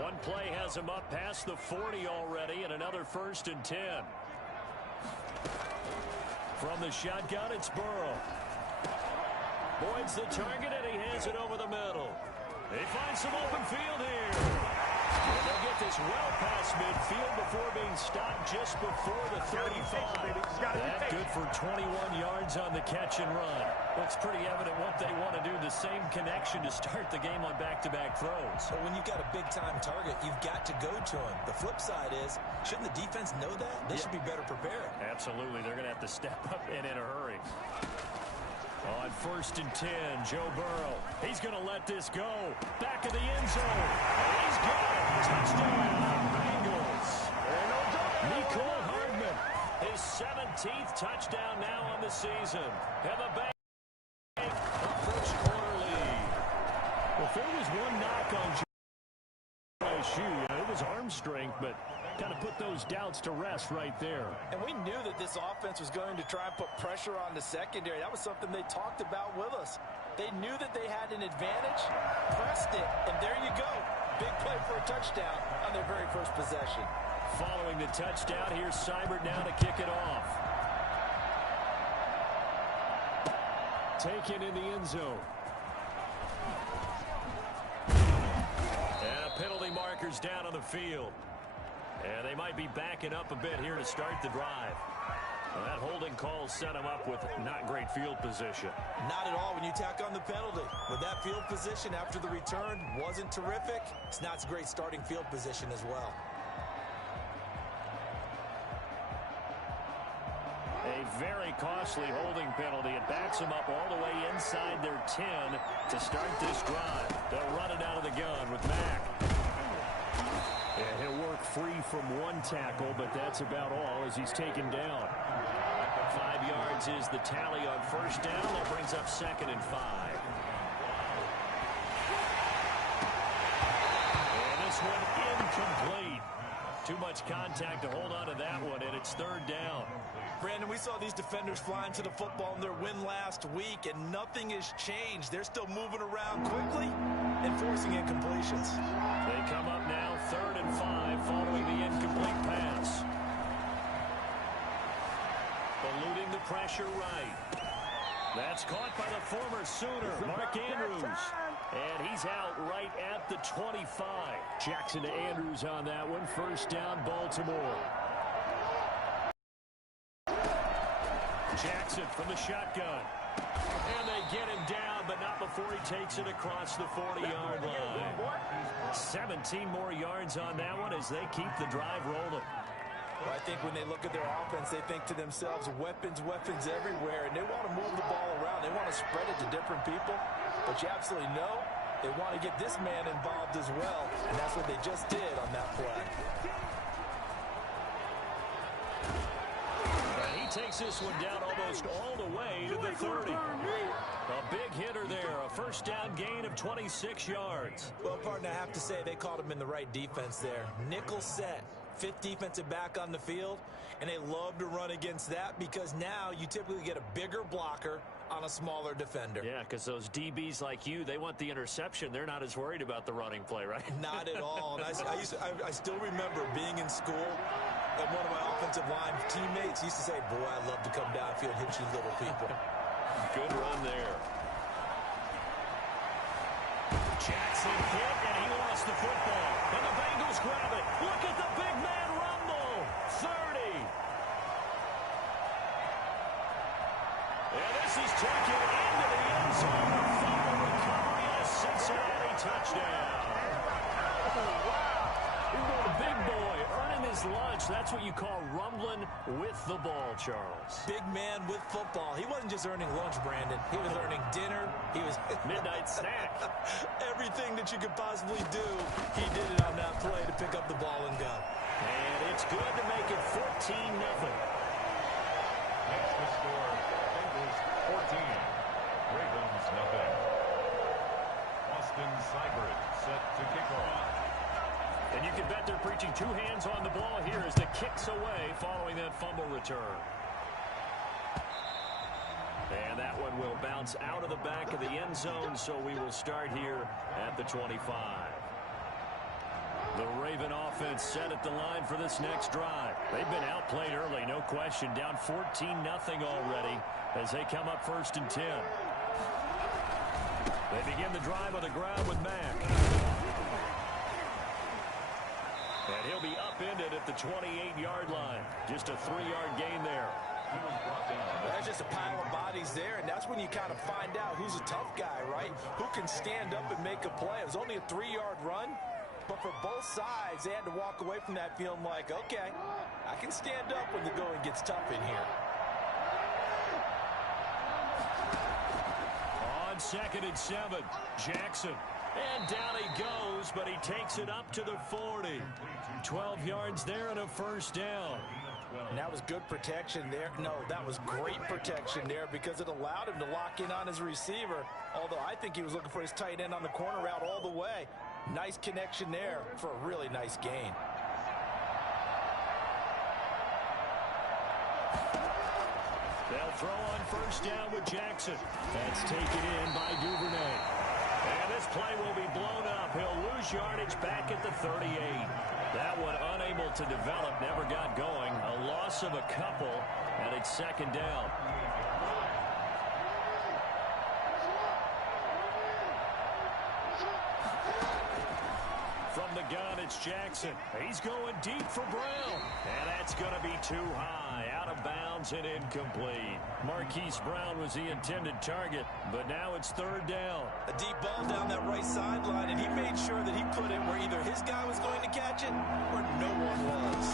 One play has him up past the 40 already, and another 1st and 10. From the shotgun, it's Burrow. Boyd's the target, and he hands it over the middle. They find some open field here. And they'll get this well past midfield before being stopped just before the 35. That good for 21 yards on the catch and run. Looks pretty evident what they want to do. The same connection to start the game on back-to-back throws. So when you've got a big-time target, you've got to go to him. The flip side is, shouldn't the defense know that? They should be better prepared. Absolutely. They're going to have to step up and in a hurry. On 1st and 10, Joe Burrow. He's going to let this go. Back of the end zone. He's got it. Touchdown, Bengals. Mecole Hardman. His 17th touchdown now on the season. And the Bengals a first quarter lead. Well, if there was one knock on LSU, it was arm strength, but kind of put those doubts to rest right there. And we knew that this offense was going to try and put pressure on the secondary. That was something they talked about with us. They knew that they had an advantage, pressed it, and there you go. Big play for a touchdown on their very first possession. Following the touchdown, here's Seibert now to kick it off. Taken in the end zone. And penalty markers down on the field. And they might be backing up a bit here to start the drive. Well, that holding call set him up with not great field position. Not at all when you tack on the penalty. With that field position after the return wasn't terrific, it's not a great starting field position as well. A very costly holding penalty. It backs them up all the way inside their 10 to start this drive. They'll run it out of the gun with Mack. And he'll work free from one tackle, but that's about all as he's taken down. 5 yards is the tally on first down. That brings up 2nd and 5. And this one incomplete. Too much contact to hold on to that one, and it's 3rd down. Brandon, we saw these defenders flying to the football in their win last week, and nothing has changed. They're still moving around quickly and forcing incompletions. They come up now 3rd and 5 following the incomplete pass. Eluding the pressure right. That's caught by the former Sooner, Mark Andrews. And he's out right at the 25. Jackson to Andrews on that one. 1st down, Baltimore. Jackson from the shotgun. And they get him down, but not before he takes it across the 40-yard line. 17 more yards on that one as they keep the drive rolling. Well, I think when they look at their offense, they think to themselves, weapons everywhere, and they want to move the ball around. They want to spread it to different people, but you absolutely know they want to get this man involved as well, and that's what they just did on that play. And he takes this one down almost all the way to the 30. A big hitter there, a 1st down gain of 26 yards. Well, partner, I have to say they called him in the right defense there. Nickel set. 5th defensive back on the field, and they love to run against that because now you typically get a bigger blocker on a smaller defender. Yeah, because those DBs like you, they want the interception. They're not as worried about the running play, right? Not at all. And I still remember being in school, and one of my offensive line teammates used to say, boy, I love to come downfield and hit you little people. Good run there. Jackson hit, and he lost the football. And the Bengals grab it. Look at the big man rumble. 30. And this is taken into the end zone. A fumble recovery and a Cincinnati touchdown. The big boy earning his lunch. That's what you call rumbling with the ball, Charles. Big man with football. He wasn't just earning lunch, Brandon. He was earning dinner. He was midnight snack. Everything that you could possibly do, he did it on that play to pick up the ball and go. And it's good to make it 14-0. Next to score, Bengals 14, Ravens nothing. Austin Seibert set to kick off. And you can bet they're preaching 2 hands on the ball here as the kick's away following that fumble return. And that one will bounce out of the back of the end zone, so we will start here at the 25. The Raven offense set at the line for this next drive. They've been outplayed early, no question. Down 14-0 already as they come up 1st and 10. They begin the drive on the ground with Mack. And he'll be upended at the 28-yard line. Just a 3-yard gain there. There's just a pile of bodies there, and that's when you kind of find out who's a tough guy, right? Who can stand up and make a play. It was only a 3-yard run, but for both sides, they had to walk away from that feeling like, okay, I can stand up when the going gets tough in here. On 2nd and 7, Jackson. And down he goes, but he takes it up to the 40. 12 yards there and a 1st down. And that was good protection there. No, that was great protection there because it allowed him to lock in on his receiver, although I think he was looking for his tight end on the corner route all the way. Nice connection there for a really nice gain. They'll throw on 1st down with Jackson. That's taken in by Duvernay. And this play will be blown up. He'll lose yardage back at the 38. That one unable to develop, never got going. A loss of a couple, and it's 2nd down. From the gun, it's Jackson. He's going deep for Brown. And that's going to be too high. Out of bounds and incomplete. Marquise Brown was the intended target, but now it's 3rd down. A deep ball down that right sideline, and he made sure that he put it where either his guy was going to catch it or no one was.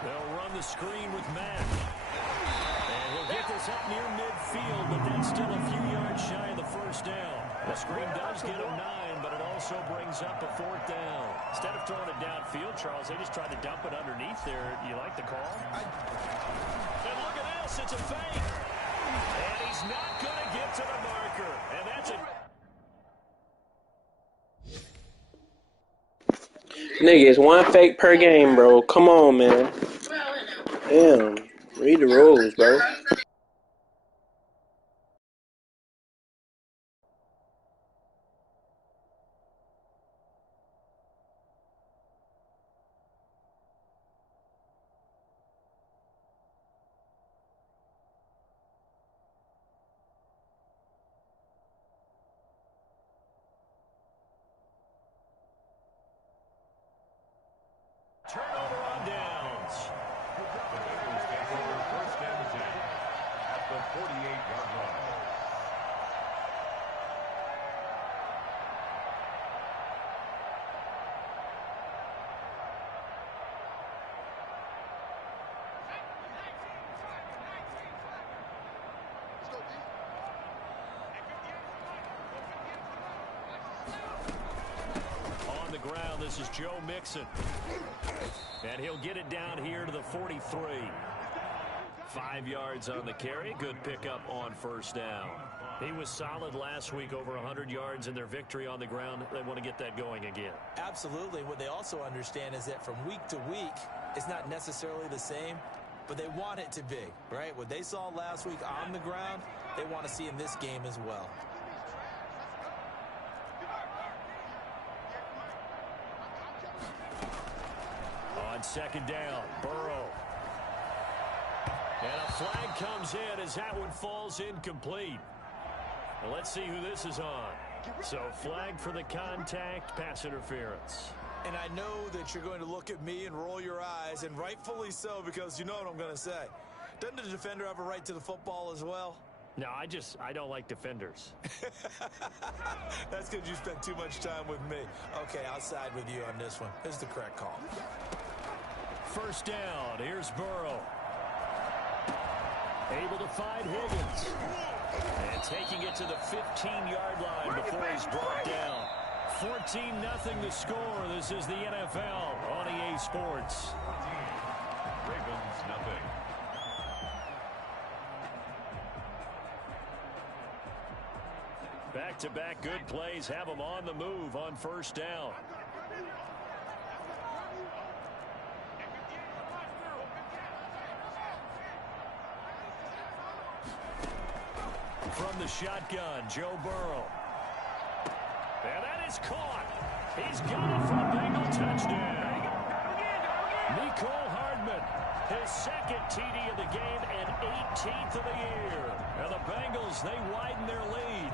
They'll run the screen with Mack. And he'll get this up near midfield, but that's still a few yards shy of the 1st down. The screen does get him 9, but it also brings up a 4th down. Instead of throwing it downfield, Charles, they just tried to dump it underneath there. You like the call? And look at this. It's a fake. And he's not going to get to the marker. And that's it. Nigga, it's 1 fake per game, bro. Come on, man. Damn. Read the rules, bro. Turnover on downs. The Bengals take over 1st and 10 at the 48-yard line. On the ground, this is Joe Mixon. And he'll get it down here to the 43. 5 yards on the carry. Good pickup on 1st down. He was solid last week, over 100 yards in their victory on the ground. They want to get that going again. Absolutely. What they also understand is that from week to week, it's not necessarily the same, but they want it to be, right? What they saw last week on the ground, they want to see in this game as well. On 2nd down, Burrow. And a flag comes in as that one falls incomplete. Well, let's see who this is on. So flag for the contact, pass interference. And I know that you're going to look at me and roll your eyes, and rightfully so, because you know what I'm going to say. Doesn't the defender have a right to the football as well? No, I don't like defenders. That's because you spent too much time with me. Okay, I'll side with you on this one. This is the correct call. 1st down. Here's Burrow. Able to find Higgins. And taking it to the 15-yard line before he's brought down. 14-0 the score. This is the NFL on EA Sports. Ravens nothing. Back-to-back good plays have them on the move on 1st down. From the shotgun, Joe Burrow. And that is caught. He's got it for a Bengal touchdown. Mecole Hardman, his second TD of the game and 18th of the year. And the Bengals, they widen their lead.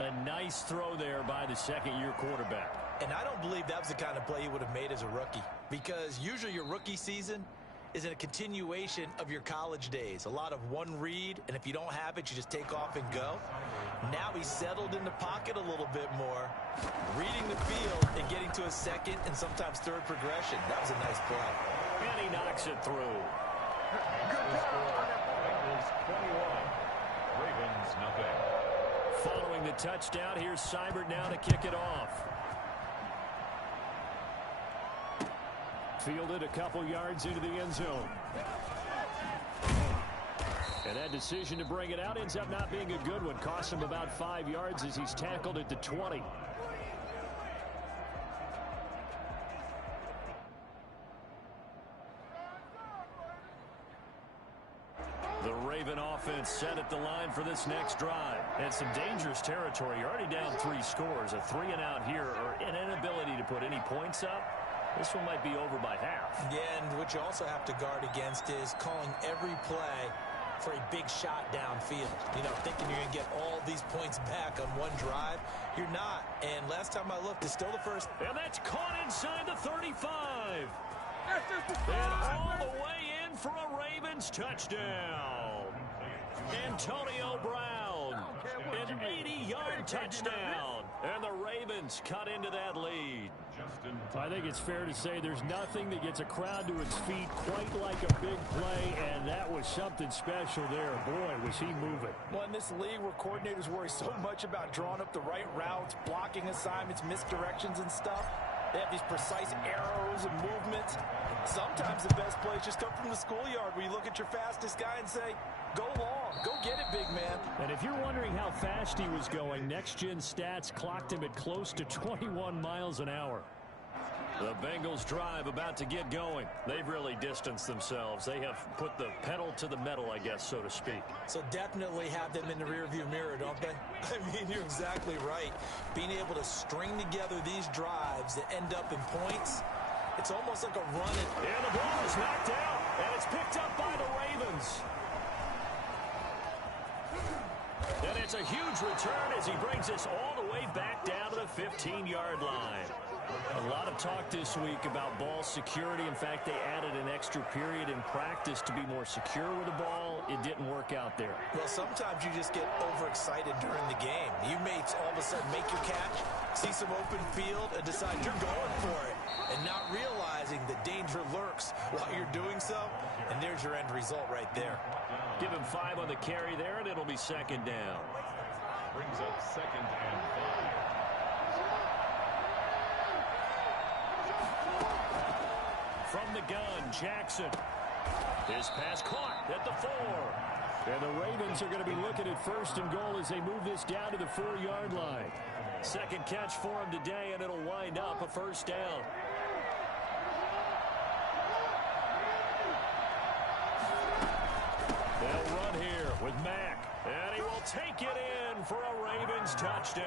A nice throw there by the second-year quarterback. And I don't believe that was the kind of play he would have made as a rookie, because usually your rookie season is a continuation of your college days. A lot of one read, and if you don't have it, you just take off and go. Now he's settled in the pocket a little bit more, reading the field and getting to a second and sometimes third progression. That was a nice play. And he knocks it through. Bengals 21, Ravens nothing. Following the touchdown, here's Seibert now to kick it off. Fielded a couple yards into the end zone. And that decision to bring it out ends up not being a good one. Cost him about 5 yards as he's tackled at the 20. The Raven offense set at the line for this next drive. And some dangerous territory. You're already down 3 scores. A 3 and out here, or an inability to put any points up. This one might be over by half. Yeah, and what you also have to guard against is calling every play for a big shot downfield. You know, thinking you're going to get all these points back on one drive. You're not. And last time I looked, it's still the first. And that's caught inside the 35. And all the way in for a Ravens touchdown. Antonio Brown, an 80-yard touchdown. And the Ravens cut into that lead. I think it's fair to say there's nothing that gets a crowd to its feet quite like a big play, and that was something special there. Boy, was he moving. Well, in this league where coordinators worry so much about drawing up the right routes, blocking assignments, misdirections and stuff, they have these precise arrows and movements. Sometimes the best plays just come from the schoolyard where you look at your fastest guy and say, go long, go get it, big man. And if you're wondering how fast he was going, Next Gen Stats clocked him at close to 21 miles an hour. The Bengals drive about to get going. They've really distanced themselves. They have put the pedal to the metal, I guess, so to speak. So definitely have them in the rearview mirror, don't they? I mean, you're exactly right. Being able to string together these drives that end up in points, it's almost like a run. And the ball is knocked out, and it's picked up by the Ravens. And it's a huge return as he brings us all the way back down to the 15-yard line. A lot of talk this week about ball security. In fact, they added an extra period in practice to be more secure with the ball. It didn't work out there. Well, sometimes you just get overexcited during the game. You may all of a sudden make your catch, see some open field, and decide you're going for it, and not realizing the danger lurks while you're doing so, and there's your end result right there. Give him 5 on the carry there, and it'll be second down. Brings up 2nd and 5. From the gun, Jackson. His pass caught at the 4. And the Ravens are going to be looking at 1st and goal as they move this down to the 4-yard line. Second catch for him today, and it'll wind up a 1st down. They'll run here with Mack. And he will take it in for a Ravens touchdown.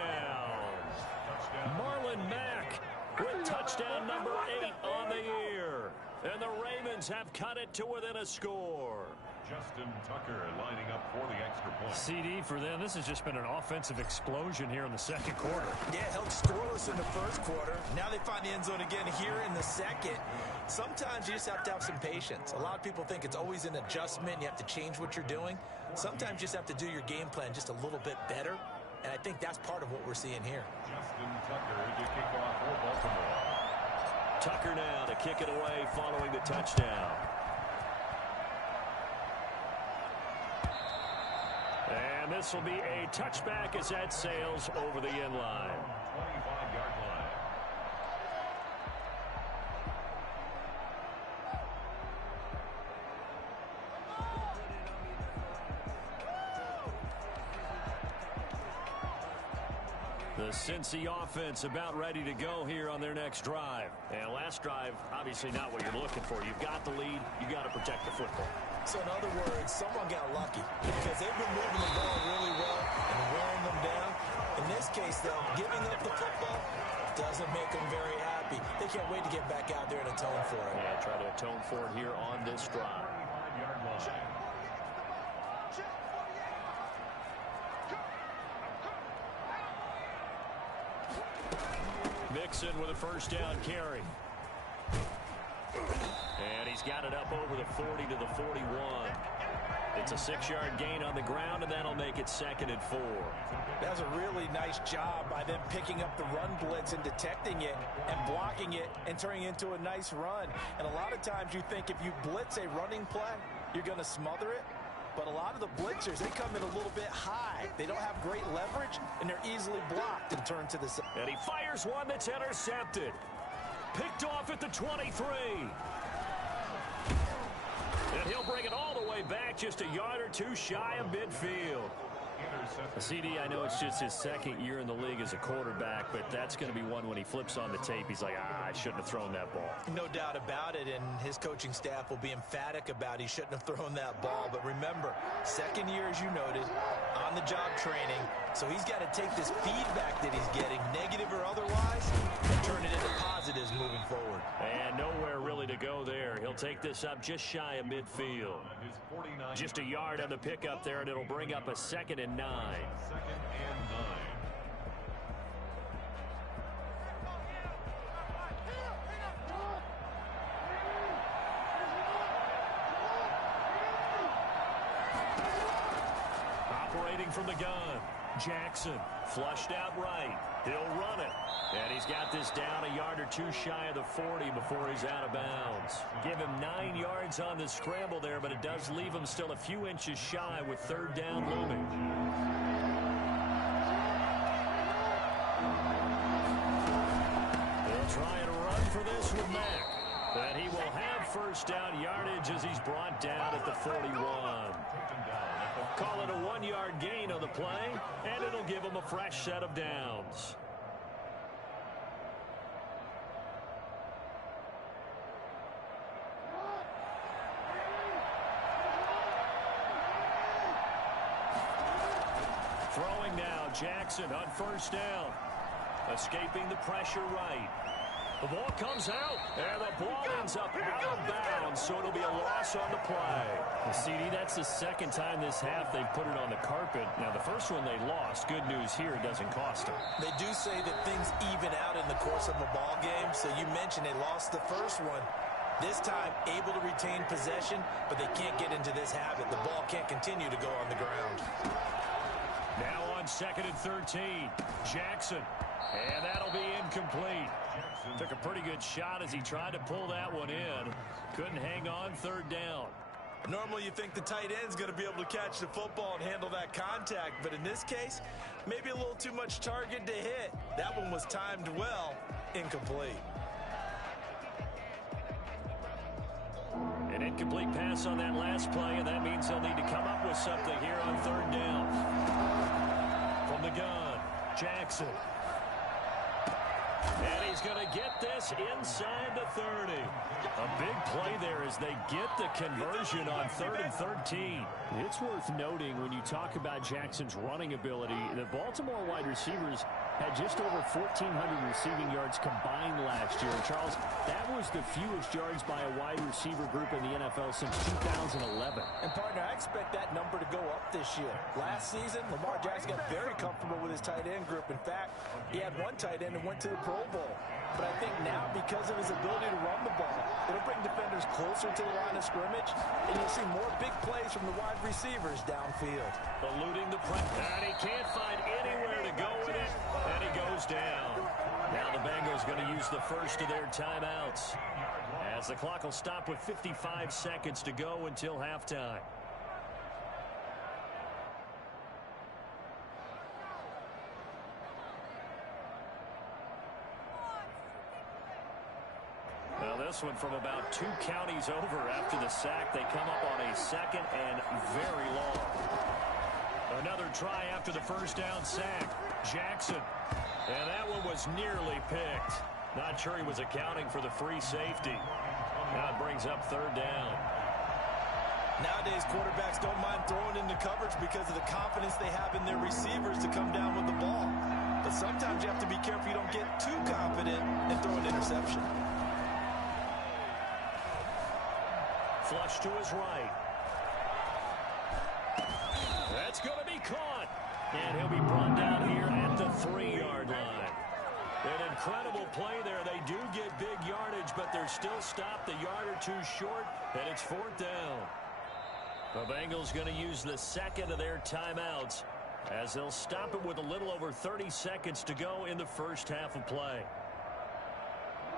Marlon Mack with touchdown number 8 on the year. And the Ravens have cut it to within a score. Justin Tucker lining up for the extra point. CD for them. This has just been an offensive explosion here in the second quarter. Yeah, held scoreless in the first quarter. Now they find the end zone again here in the second. Sometimes you just have to have some patience. A lot of people think it's always an adjustment. You have to change what you're doing. Sometimes you just have to do your game plan just a little bit better. And I think that's part of what we're seeing here. Justin Tucker to kick off for Baltimore. Tucker now to kick it away following the touchdown. And this will be a touchback as that sails over the end line. 25-yard line. The Cincy offense about ready to go here on their next drive. And last drive, obviously not what you're looking for. You've got the lead. You've got to protect the football. So in other words, someone got lucky because they've been moving the ball really well and wearing them down. In this them very happy. They can't wait to get back out there and atone for it. Yeah, try to atone for it here on this drive. Mixon with a first down carry. And he's got it up over the 40 to the 41. It's a 6-yard gain on the ground, and that'll make it 2nd and 4. That was a really nice job by them picking up the run blitz and detecting it and blocking it and turning it into a nice run. And a lot of times you think if you blitz a running play, you're going to smother it. But a lot of the blitzers, they come in a little bit high. They don't have great leverage, and they're easily blocked and turned to the side. And he fires one that's intercepted. Picked off at the 23. And he'll bring it all the way back, just a yard or two shy of midfield. CD, I know it's just his 2nd year in the league as a quarterback, but that's going to be one when he flips on the tape. He's like, I shouldn't have thrown that ball. No doubt about it, and his coaching staff will be emphatic about he shouldn't have thrown that ball. But remember, 2nd year, as you noted, on-the-job training. So he's got to take this feedback that he's getting, negative or otherwise, and turn it into positives moving forward. And nowhere really to go there. He'll take this up just shy of midfield. Just a yard on the pickup there, and it'll bring up a 2nd and 9. 2nd and 9. Operating from the gun, Jackson flushed out right. He'll run it. And he's got this down a yard or two shy of the 40 before he's out of bounds. Give him 9 yards on the scramble there, but it does leave him still a few inches shy with 3rd down looming. They'll try and run for this with Mack. And he will have 1st down yardage as he's brought down at the 41. Call it a 1-yard gain on the play, and it'll give him a fresh set of downs. Throwing now, Jackson on 1st down. Escaping the pressure right. The ball comes out, and the ball ends up out of bounds, so it'll be a loss on the play. CD, that's the 2nd time this half they've put it on the carpet. Now, the first one they lost. Good news here, it doesn't cost them. They do say that things even out in the course of a ball game, so you mentioned they lost the first one. This time, able to retain possession, but they can't get into this habit. The ball can't continue to go on the ground. Now on 2nd and 13, Jackson. And that'll be incomplete. Took a pretty good shot as he tried to pull that one in. Couldn't hang on 3rd down. Normally you think the tight end's going to be able to catch the football and handle that contact, but in this case, maybe a little too much target to hit. That one was timed well, incomplete. An incomplete pass on that last play, and that means they'll need to come up with something here on 3rd down. From the gun, Jackson. And he's going to get this inside the 30. A big play there as they get the conversion on 3rd and 13. It's worth noting when you talk about Jackson's running ability, the Baltimore wide receivers had just over 1,400 receiving yards combined last year. And Charles, that was the fewest yards by a wide receiver group in the NFL since 2011. And partner, I expect that number to go up this year. Last season, Lamar Jackson got very comfortable with his tight end group. In fact, he had one tight end and went to the Pro Bowl. But I think now, because of his ability to run the ball, it'll bring defenders closer to the line of scrimmage, and you'll see more big plays from the wide receivers downfield. Eluding the pressure, and he can't find anywhere to go with it, and he goes down. Now the Bengals going to use the first of their timeouts, as the clock will stop with 55 seconds to go until halftime. Now this one from about 2 counties over after the sack. They come up on a 2nd and very long. Another try after the first down sack. Jackson. And that one was nearly picked. Not sure he was accounting for the free safety. Now it brings up 3rd down. Nowadays, quarterbacks don't mind throwing into coverage because of the confidence they have in their receivers to come down with the ball. but sometimes you have to be careful you don't get too confident and throw an interception. Flush to his right. That's going to be caught. And he'll be brought down here at the 3-yard line. An incredible play there. They do get big yardage, but they're still stopped a yard or two short, and it's 4th down. The Bengals going to use the second of their timeouts as they'll stop it with a little over 30 seconds to go in the first half of play.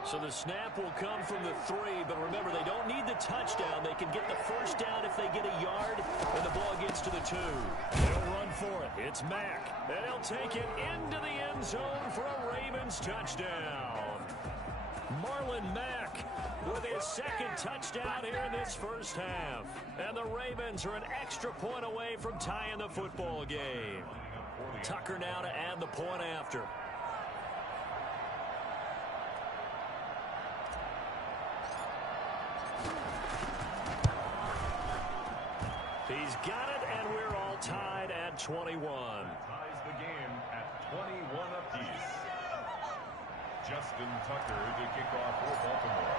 So the snap will come from the 3, but remember, they don't need the touchdown. They can get the first down if they get a yard, and the ball gets to the 2. They'll run for it. It's Mack, and he'll take it into the end zone for a Ravens touchdown. Marlon Mack with his second touchdown here in this first half. And the Ravens are an extra point away from tying the football game. Tucker now to add the point after. He's got it, and we're all tied at 21. Ties the game at 21 apiece. Justin Tucker to kick off for Baltimore.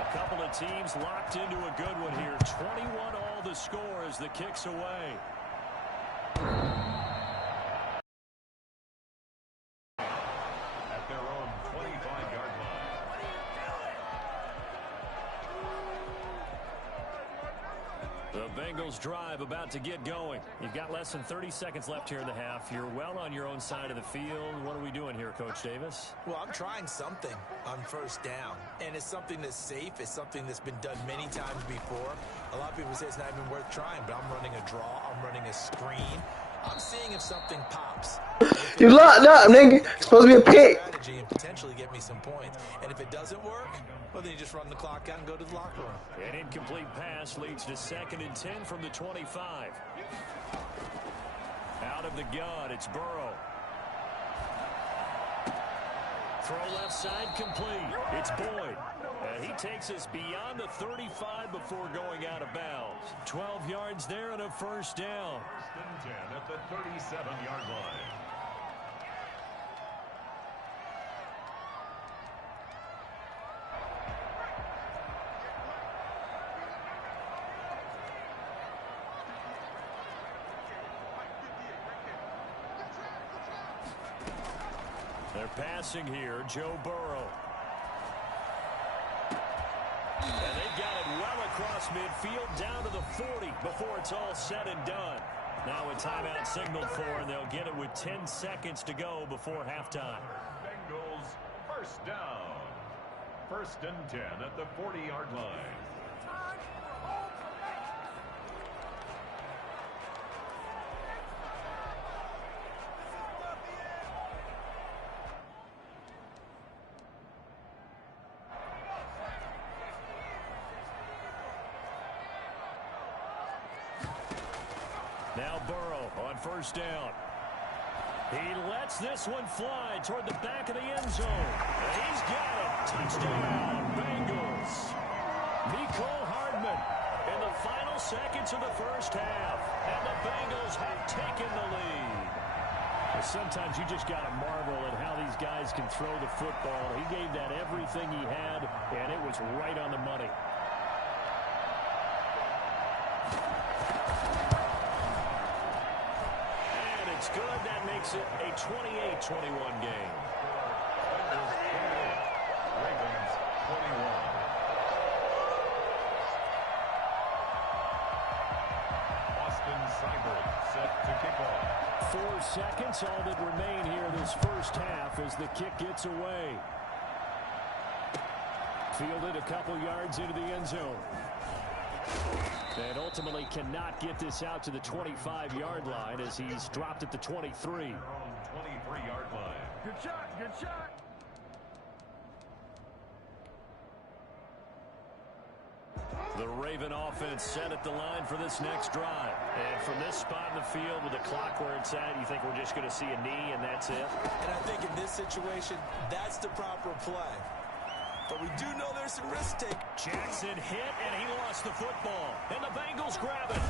A couple of teams locked into a good one here. 21 all the score as the kick's away. At their own 25-yard line. The Bengals drive about to get going. You've got less than 30 seconds left here in the half. You're well on your own side of the field. What are we doing here, Coach Davis? Well, I'm trying something on first down, and it's something that's safe. It's something that's been done many times before. A lot of people say it's not even worth trying, but I'm running a draw. I'm running a screen. I'm seeing if something pops. You locked up, nigga. It's supposed to be a pick. Strategy and potentially get me some points. And if it doesn't work, well, then you just run the clock out and go to the locker room. An incomplete pass leads to 2nd and 10 from the 25. Out of the gun, it's Burrow. Throw left side complete. It's Boyd. And he takes us beyond the 35 before going out of bounds. 12 yards there and a first down. 1st and 10 at the 37-yard line. They're passing here, Joe Burrow. And they got it well across midfield down to the 40 before it's all said and done. Now a timeout signaled for, and they'll get it with 10 seconds to go before halftime. Bengals first down. 1st and 10 at the 40-yard line. Now Burrow on first down. He lets this one fly toward the back of the end zone. And he's got it. Touchdown, Bengals. Mecole Hardman in the final seconds of the first half. And the Bengals have taken the lead. Sometimes you just got to marvel at how these guys can throw the football. He gave that everything he had, and it was right on the money. It's good. That makes it a 28-21 game. Ravens 21. Austin Seibert set to kick off. 4 seconds, all that remain here this first half as the kick gets away. Fielded a couple yards into the end zone. And ultimately cannot get this out to the 25-yard line as he's dropped at the 23. 23-yard line. Good shot, good shot. The Raven offense set at the line for this next drive. And from this spot in the field with the clock where it's at, you think we're just going to see a knee and that's it? And I think in this situation, that's the proper play. But we do know there's some risk take. Jackson hit, and he lost the football. And the Bengals grab it.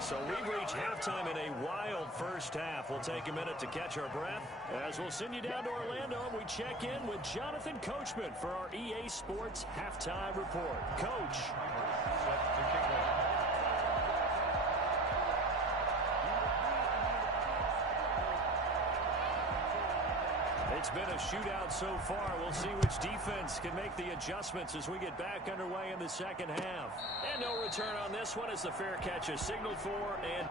So we've reached reach halftime in a wild first half. We'll take a minute to catch our breath as we'll send you down to Orlando and we check in with Jonathan Coachman for our EA Sports Halftime Report. Coach. Set to kick off. It's been a shootout so far. We'll see which defense can make the adjustments as we get back underway in the second half. And no return on this one as the fair catch is signaled for. And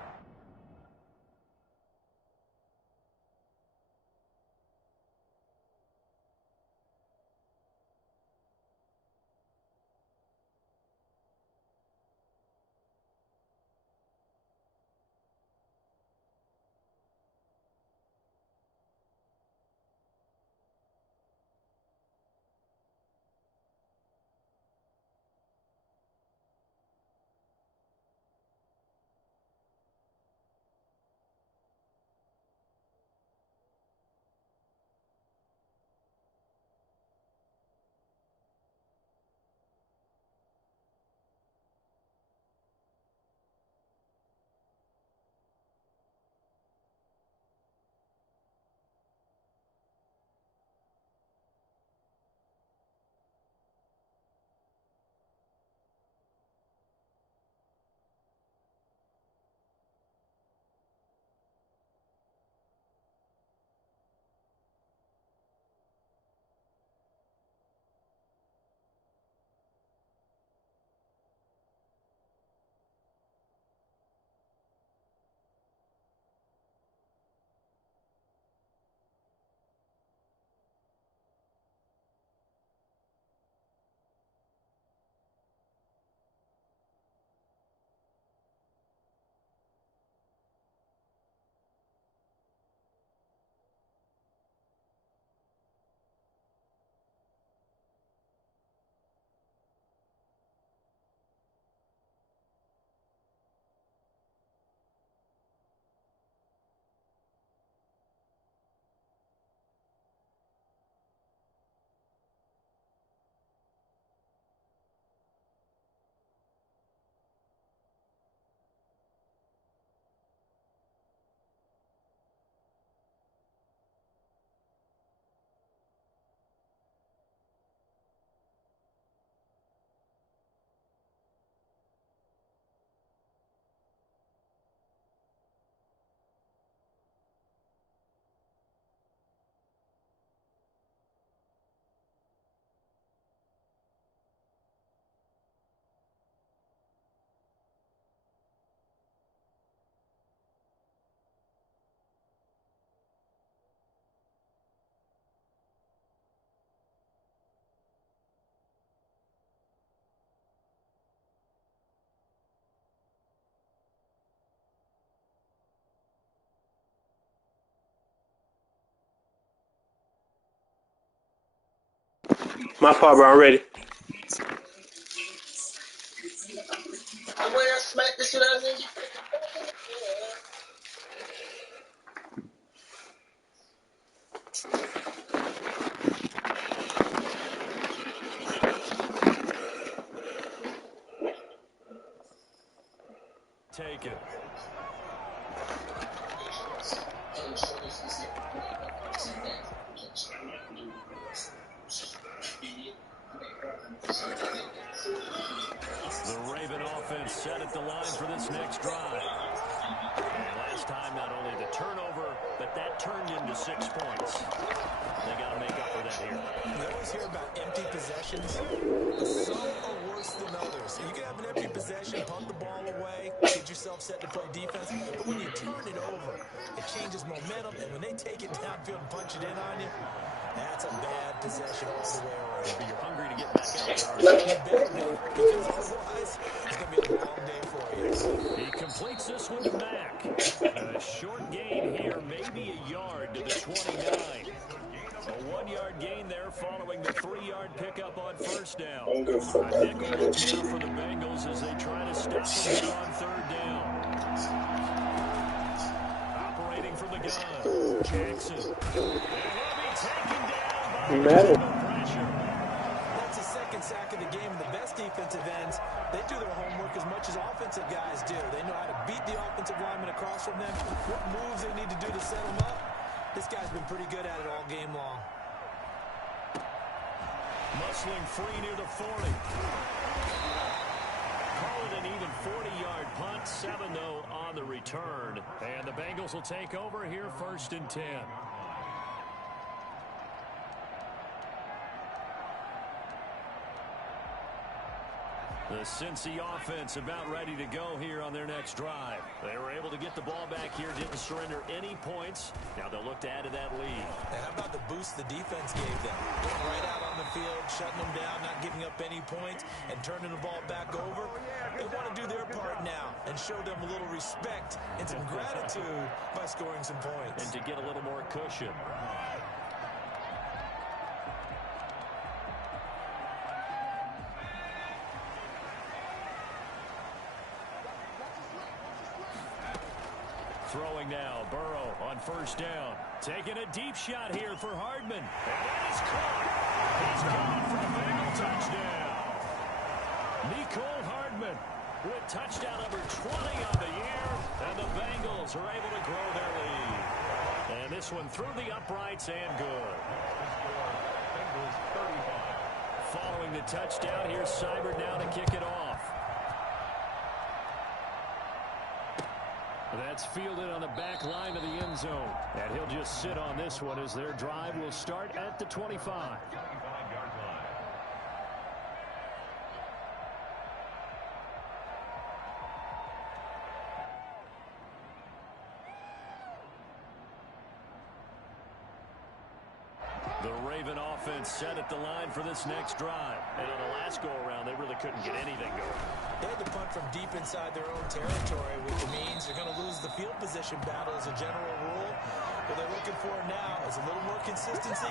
My fault, bro. I'm ready. take it. The Raven offense set at the line for this next drive. And last time, not only the turnover, but that turned into 6 points. They got to make up for that here. You always hear about empty possessions, but some are worse than others. You can have an empty possession, punt the ball away, get yourself set to play defense, but when you turn it over, it changes momentum, and when they take it downfield and punch it in on you, that's a bad possession all the way around. You're hungry to get back out there. You better be, because otherwise, it's going to be a long day for you. He completes this one to Mack. A short gain here, maybe a yard to the 29. A 1-yard gain there following the 3-yard pickup on first down. A nickel looks now for the Bengals as they try to stop him here on third down. Operating from the gun, Jackson. And will be taken down by the pressure. That's the second second sack of the game. The best defensive ends, they do their homework as much as offensive guys do. They know how to beat the offensive lineman across from them, what moves they need to do to set them up. This guy's been pretty good at it all game long. Muscling free near the 40. Call it an even 40-yard punt. 7, though, on the return. And the Bengals will take over here, 1st and 10. The Cincy offense about ready to go here on their next drive. They were able to get the ball back here, didn't surrender any points. Now they'll look to add to that lead. And how about the boost the defense gave them? Getting right out on the field, shutting them down, not giving up any points, and turning the ball back over. They want to do their part now and show them a little respect and some gratitude by scoring some points. And to get a little more cushion. Throwing now, Burrow on 1st down. Taking a deep shot here for Hardman. And that is caught. He's gone for a Bengal touchdown. Mecole Hardman with touchdown number 20 on the year. And the Bengals are able to grow their lead. And this one through the uprights and good. Bengals 35. Following the touchdown, here's Seibert now to kick it off. That's fielded on the back line of the end zone. And he'll just sit on this one as their drive will start at the 25. 25-yard line. The Raven offense set at the line for this next drive. And on the last go-around, they really couldn't get anything going. They had to punt from deep inside their own territory, which means they're going to lose the field position battle as a general rule. What they're looking for now is a little more consistency,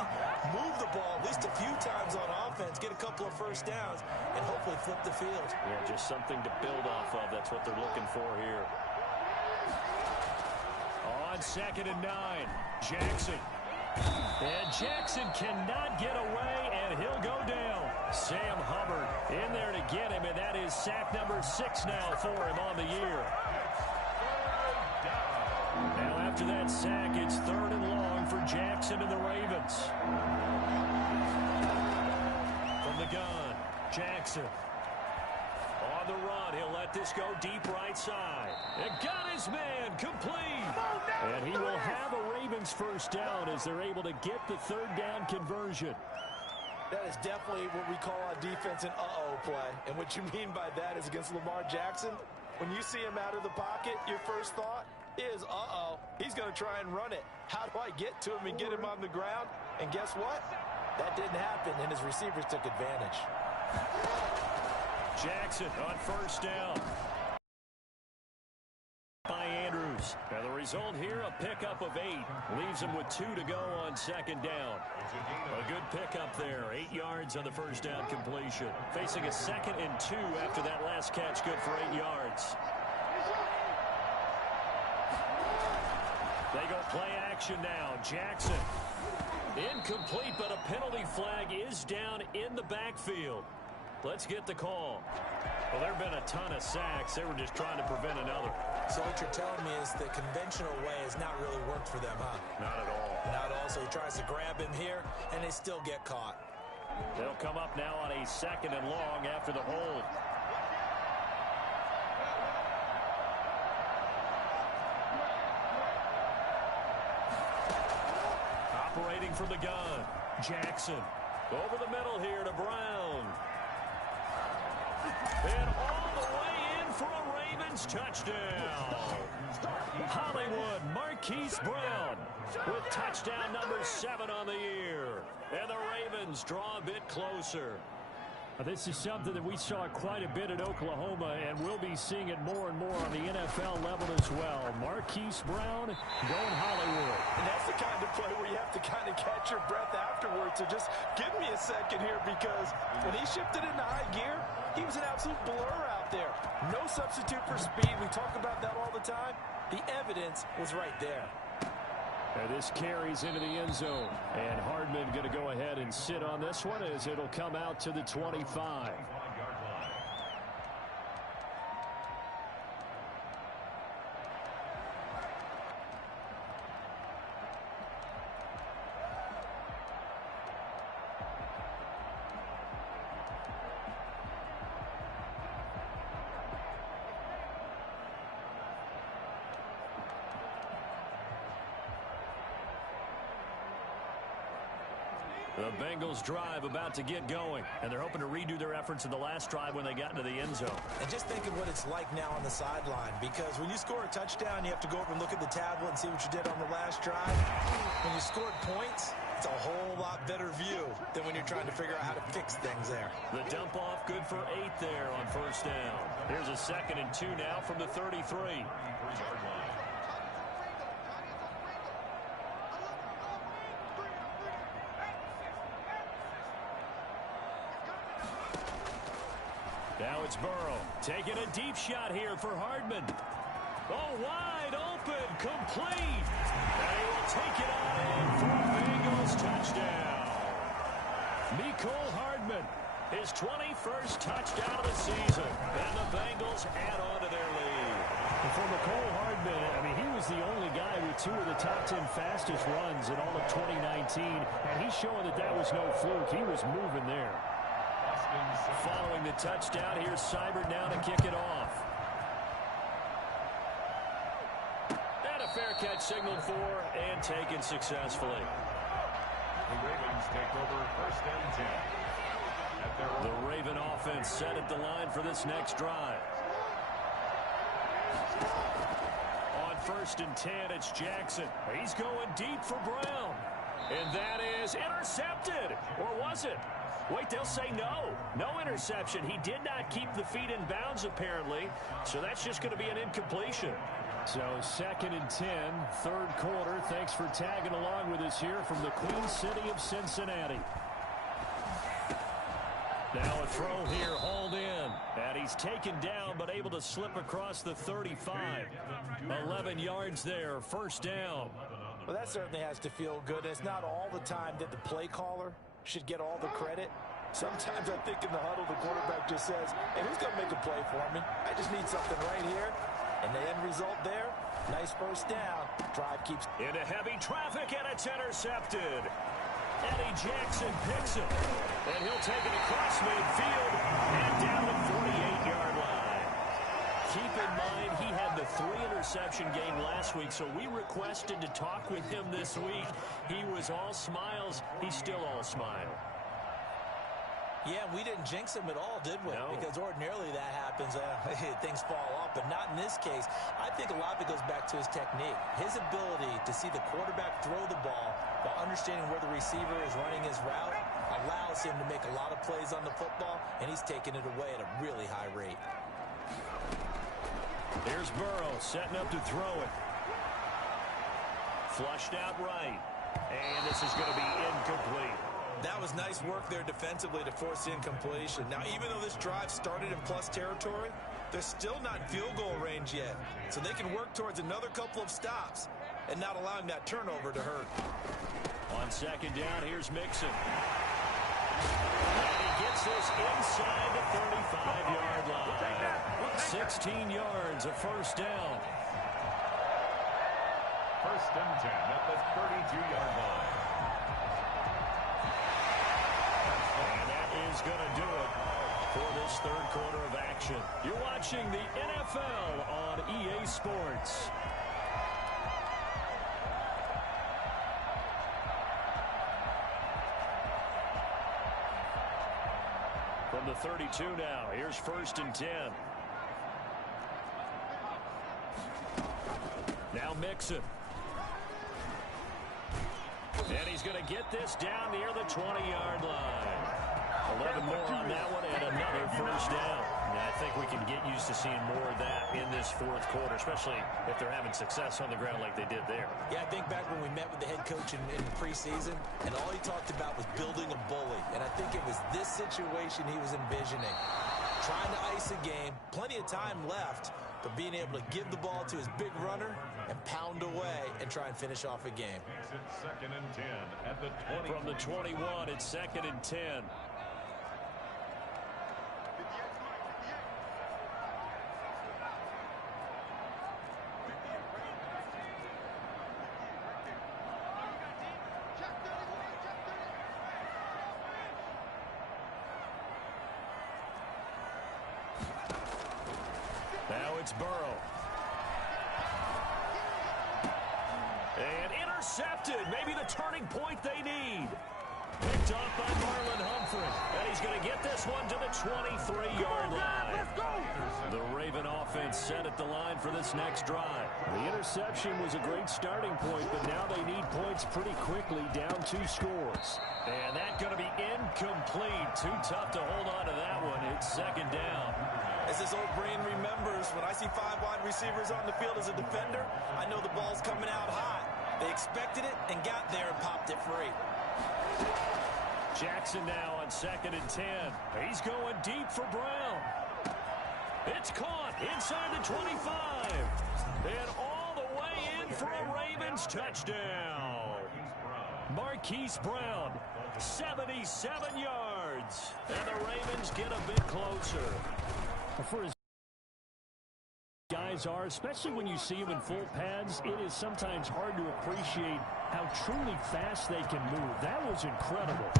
move the ball at least a few times on offense, get a couple of 1st downs, and hopefully flip the field. Yeah, just something to build off of. That's what they're looking for here. On 2nd and 9, Jackson. And Jackson cannot get away, and he'll go down. Sam Hubbard in there to get him, and that is sack number 6 now for him on the year. Now after that sack, it's 3rd and long for Jackson and the Ravens. From the gun, Jackson. On the run, he'll let this go deep right side. And got his man complete. And he will have a Ravens 1st down as they're able to get the 3rd down conversion. That is definitely what we call on defense an uh-oh play. And what you mean by that is against Lamar Jackson, when you see him out of the pocket, your first thought is, uh-oh, he's going to try and run it. How do I get to him and get him on the ground? And guess what? That didn't happen, and his receivers took advantage. Jackson on 1st down. By Andrews. And the result here, a pickup of 8. Leaves him with 2 to go on 2nd down. A good pickup there. 8 yards on the 1st down completion. Facing a 2nd and 2 after that last catch. Good for 8 yards. They go play action now. Jackson. Incomplete, but a penalty flag is down in the backfield. Let's get the call. Well, there have been a ton of sacks. They were just trying to prevent another. So what you're telling me is the conventional way has not really worked for them, huh? Not at all. Not at all. So he tries to grab him here, and they still get caught. They'll come up now on a 2nd and long after the hold. Operating from the gun, Jackson. Over the middle here to Brown. And all the way in for a Ravens touchdown. Hollywood Marquise Brown with touchdown number 7 on the year. And the Ravens draw a bit closer. This is something that we saw quite a bit at Oklahoma, and we'll be seeing it more and more on the NFL level as well. Marquise Brown going Hollywood. And that's the kind of play where you have to kind of catch your breath afterwards. So just give me a second here, because when he shifted into high gear, he was an absolute blur out there. No substitute for speed. We talk about that all the time. The evidence was right there. And this carries into the end zone. And Hardman going to go ahead and sit on this one as it'll come out to the 25. The Bengals drive about to get going, and they're hoping to redo their efforts in the last drive when they got into the end zone. And just think of what it's like now on the sideline, because when you score a touchdown, you have to go over and look at the tablet and see what you did on the last drive. When you scored points, it's a whole lot better view than when you're trying to figure out how to fix things there. The dump off good for 8 there on first down. Here's a 2nd and 2 now from the 33. Now it's Burrow taking a deep shot here for Hardman. Oh, wide open, complete. And he will take it on in for a Bengals touchdown. Mecole Hardman, his 21st touchdown of the season. And the Bengals add on to their lead. And for Mecole Hardman, I mean, he was the only guy with 2 of the top 10 fastest runs in all of 2019. And he's showing that that was no fluke. He was moving there. Following the touchdown, here's Seibert now to kick it off. And a fair catch signaled for and taken successfully. The Ravens take over 1st and 10. The Raven offense set at the line for this next drive. On 1st and 10, it's Jackson. He's going deep for Brown. And that is intercepted. Or was it? Wait, they'll say no. No interception. He did not keep the feet in bounds, apparently. So that's just going to be an incompletion. So 2nd and 10, 3rd quarter. Thanks for tagging along with us here from the Queen City of Cincinnati. Now a throw here, hauled in. And he's taken down, but able to slip across the 35. 11 yards there, 1st down. Well, that certainly has to feel good. It's not all the time that the play caller should get all the credit. Sometimes I think in the huddle, the quarterback just says, hey, who's going to make a play for me? I just need something right here. And the end result there, nice 1st down. Drive keeps into heavy traffic, and it's intercepted. Eddie Jackson picks it. And he'll take it across midfield and down the 48-yard line. Keep in mind, he had the 3-interception game last week, so we requested to talk with him this week. He was all smiles. He's still all smile. Yeah, we didn't jinx him at all, did we? No. Because ordinarily that happens. Things fall off, but not in this case. I think a lot of it goes back to his technique. His ability to see the quarterback throw the ball while understanding where the receiver is running his route allows him to make a lot of plays on the football, and he's taking it away at a really high rate. Here's Burrow setting up to throw it. Flushed out right. And this is going to be incomplete. That was nice work there defensively to force the incompletion. Now, even though this drive started in plus territory, they're still not in field goal range yet. So they can work towards another couple of stops and not allowing that turnover to hurt. On 2nd down, here's Mixon. And he gets this inside the 35-yard line. 16 yards, a 1st down. 1st and 10 at the 32-yard line. And that is going to do it for this 3rd quarter of action. You're watching the NFL on EA Sports. From the 32 now, here's 1st and 10. Now Mixon. And he's going to get this down near the 20-yard line. 11 more on that one and another 1st down. And I think we can get used to seeing more of that in this 4th quarter, especially if they're having success on the ground like they did there. Yeah, I think back when we met with the head coach in preseason, and all he talked about was building a bully. And I think it was this situation he was envisioning. trying to ice a game, plenty of time left, but being able to give the ball to his big runner and pound away and try and finish off a game. It's 2nd and 10 at the 20. From the 21, it's 2nd and 10. Now it's Burrow. And intercepted. Maybe the turning point they need. Picked off by Marlon Humphrey. And he's going to get this one to the 23-yard line. The Raven offense set at the line for this next drive. The interception was a great starting point, but now they need points pretty quickly, down 2 scores. And that's going to be incomplete. Too tough to hold on to that one. It's 2nd down. As his old brain remembers, when I see 5 wide receivers on the field as a defender, I know the ball's coming out hot. They expected it and got there and popped it free. Jackson now on 2nd and 10. He's going deep for Brown. It's caught inside the 25. And all the way in for a Ravens touchdown. Marquise Brown, 77 yards. And the Ravens get a bit closer. For as guys are, especially when you see them in full pads, it is sometimes hard to appreciate how truly fast they can move. That was incredible.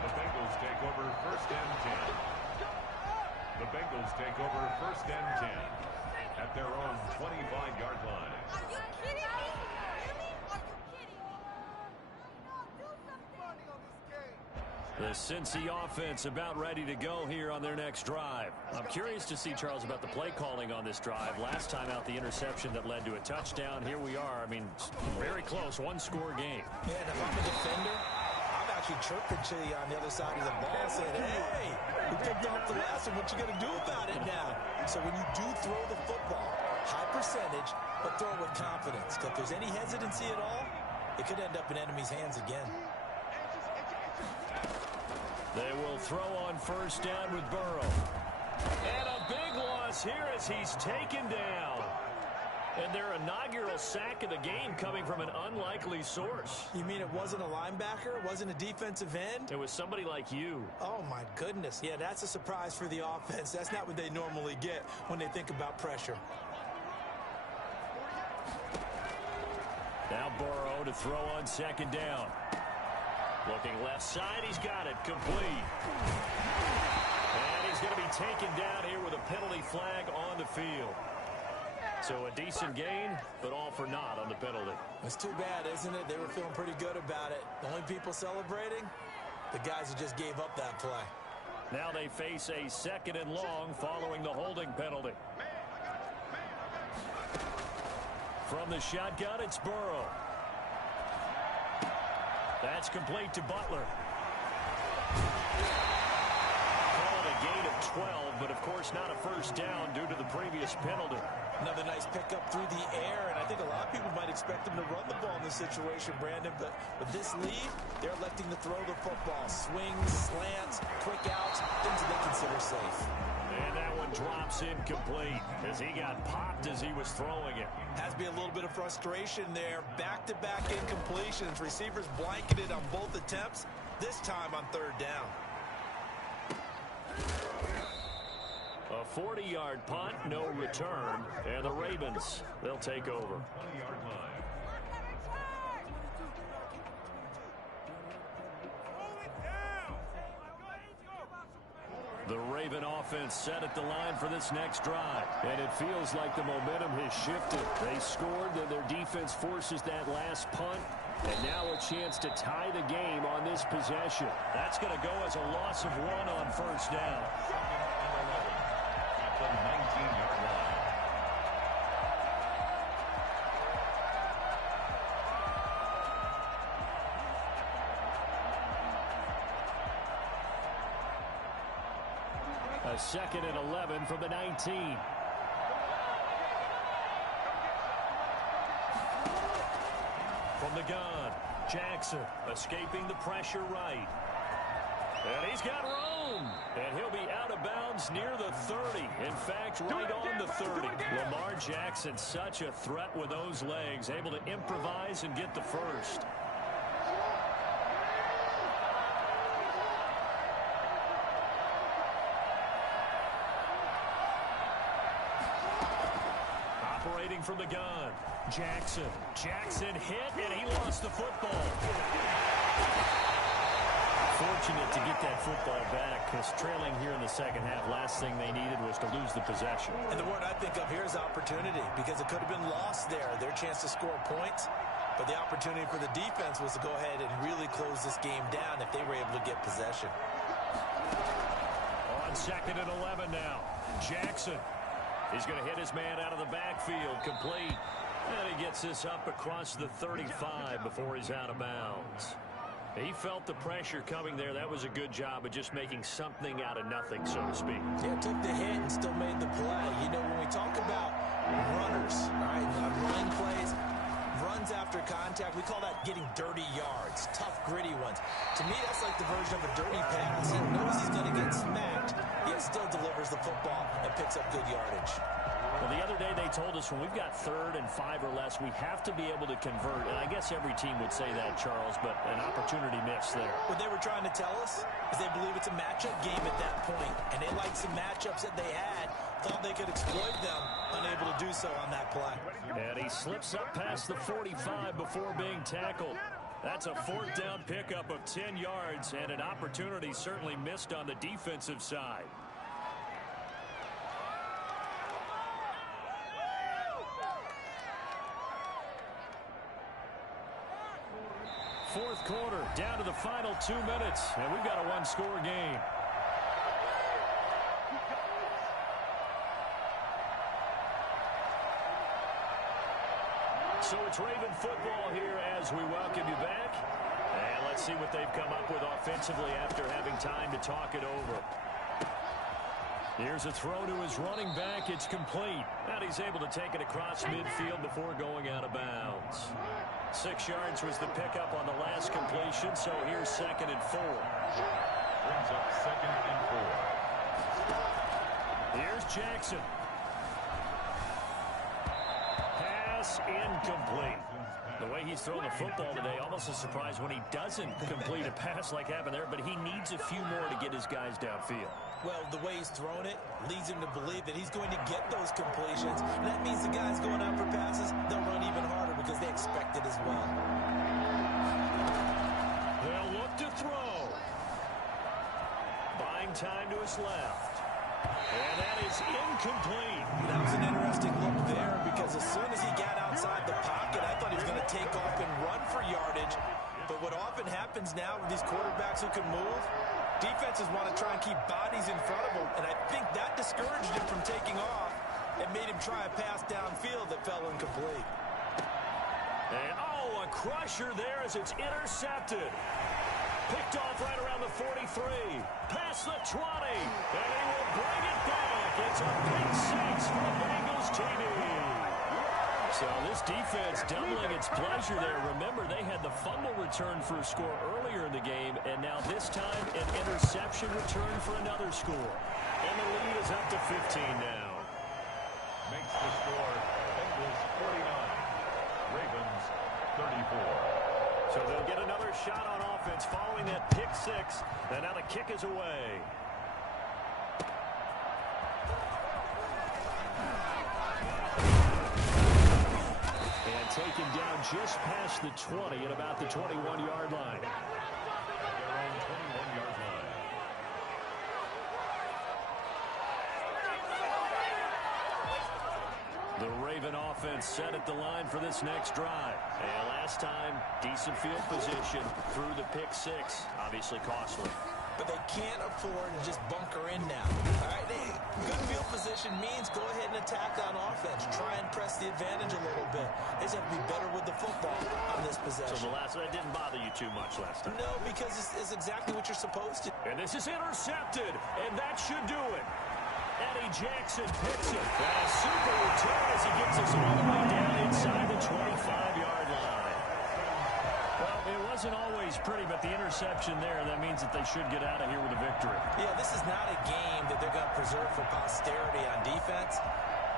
The Bengals take over 1st and 10. The Bengals take over 1st and 10 at their own 25-yard line. Are you kidding me? Really? Are you kidding me? Do something. The Cincy offense about ready to go here on their next drive. I'm curious to see, Charles, about the play calling on this drive. Last time out, the interception that led to a touchdown. Here we are. I mean, very close, 1-score game. Yeah, and if I'm a defender, I'm actually chirping to you on the other side of the ball saying, hey, we picked off the last one. What you going to do about it now? So when you do throw the football, high percentage, but throw it with confidence. If there's any hesitancy at all, it could end up in enemy's hands again. They will throw on 1st down with Burrow. And a big loss here as he's taken down. And their inaugural sack of the game coming from an unlikely source. You mean it wasn't a linebacker? It wasn't a defensive end? It was somebody like you. Oh, my goodness. Yeah, that's a surprise for the offense. That's not what they normally get when they think about pressure. Now Burrow to throw on 2nd down. Looking left side, he's got it, complete. And he's going to be taken down here with a penalty flag on the field. So a decent gain, but all for naught on the penalty. It's too bad, isn't it? They were feeling pretty good about it. The only people celebrating, the guys who just gave up that play. Now they face a 2nd and long following the holding penalty. From the shotgun, it's Burrow. That's complete to Butler. Called a gain of 12, but of course not a 1st down due to the previous penalty. Another nice pickup through the air, and I think a lot of people might expect him to run the ball in this situation, Brandon, but with this lead, they're electing to throw the football. Swings, slants, quick outs, things that they consider safe. And that one drops incomplete as he got popped as he was throwing it. Has to be a little bit of frustration there. Back-to-back incompletions. Receivers blanketed on both attempts, this time on 3rd down. A 40-yard punt, no return, and the Ravens, they'll take over. 20-yard line. The Raven offense set at the line for this next drive. And it feels like the momentum has shifted. They scored, then their defense forces that last punt. And now a chance to tie the game on this possession. That's going to go as a loss of 1 on 1st down. At the 19-yard line. A 2nd and 11 from the 19. From the gun, Jackson escaping the pressure right. And he's got room. And he'll be out of bounds near the 30. In fact, right on the 30. Lamar Jackson, such a threat with those legs, able to improvise and get the first. Operating from the gun. Jackson hit, and he lost the football. Fortunate to get that football back, because trailing here in the second half, last thing they needed was to lose the possession. And the word I think of here is opportunity, because it could have been lost there, their chance to score points. But the opportunity for the defense was to go ahead and really close this game down if they were able to get possession. On 2nd and 11 now. Jackson. He's going to hit his man out of the backfield, complete. And he gets this up across the 35 before he's out of bounds. He felt the pressure coming there. That was a good job of just making something out of nothing, so to speak. Yeah, took the hit and still made the play. You know, when we talk about runners, all right, running plays, runs after contact, we call that getting dirty yards, tough, gritty ones. To me, that's like the version of a dirty pass. He knows he's going to get smacked, yet still delivers the football and picks up good yardage. Well, the other day they told us when we've got 3rd and 5 or less, we have to be able to convert. And I guess every team would say that, Charles, but an opportunity missed there. What they were trying to tell us is they believe it's a matchup game at that point, and they liked some matchups that they had, thought they could exploit them, unable to do so on that play. And he slips up past the 45 before being tackled. That's a 4th down pickup of 10 yards, and an opportunity certainly missed on the defensive side. 4th quarter, down to the final 2 minutes, and we've got a one-score game. So it's Raven football here as we welcome you back. And let's see what they've come up with offensively after having time to talk it over. Here's a throw to his running back. It's complete. And he's able to take it across midfield before going out of bounds. 6 yards was the pickup on the last completion, so here's 2nd and 4. Brings up 2nd and 4. Here's Jackson. Pass incomplete. The way he's thrown the football today, almost a surprise when he doesn't complete a pass like happened there, but he needs a few more to get his guys downfield. Well, the way he's thrown it leads him to believe that he's going to get those completions. And that means the guys going out for passes, they'll run even harder because they expect it as well. They'll look to throw. Buying time to his left. And that is incomplete. That was an interesting look there because as soon as he got outside the pocket, I thought he was going to take off and run for yardage. But what often happens now with these quarterbacks who can move, defenses want to try and keep bodies in front of them, and I think that discouraged him from taking off and made him try a pass downfield that fell incomplete. And, a crusher there as it's intercepted. Picked off right around the 43. Past the 20. And he will bring it back. It's a pick 6 for the Bengals TD. So this defense doubling its pleasure there. Remember, they had the fumble return for a score earlier in the game, and now this time an interception return for another score. And the lead is up to 15 now. Makes the score Bengals 49, Ravens 34. So they'll get another shot on offense following that pick 6, and now the kick is away. And taken down just past the 20 at about the 21-yard line. Their own 21-yard line. The Raven offense set at the line for this next drive. And last time, decent field position through the pick 6. Obviously costly. But they can't afford to just bunker in now. All right, good field position means go ahead and attack on offense. Try and press the advantage a little bit. They just have to be better with the football on this possession. So that didn't bother you too much last time? No, because it's exactly what you're supposed to. And this is intercepted, and that should do it. Eddie Jackson picks it. And a super return as he gets us all the way down inside the 25-yard line. Well, It wasn't always pretty, but the interception there, that means that they should get out of here with a victory. Yeah, this is not a game that they're going to preserve for posterity on defense,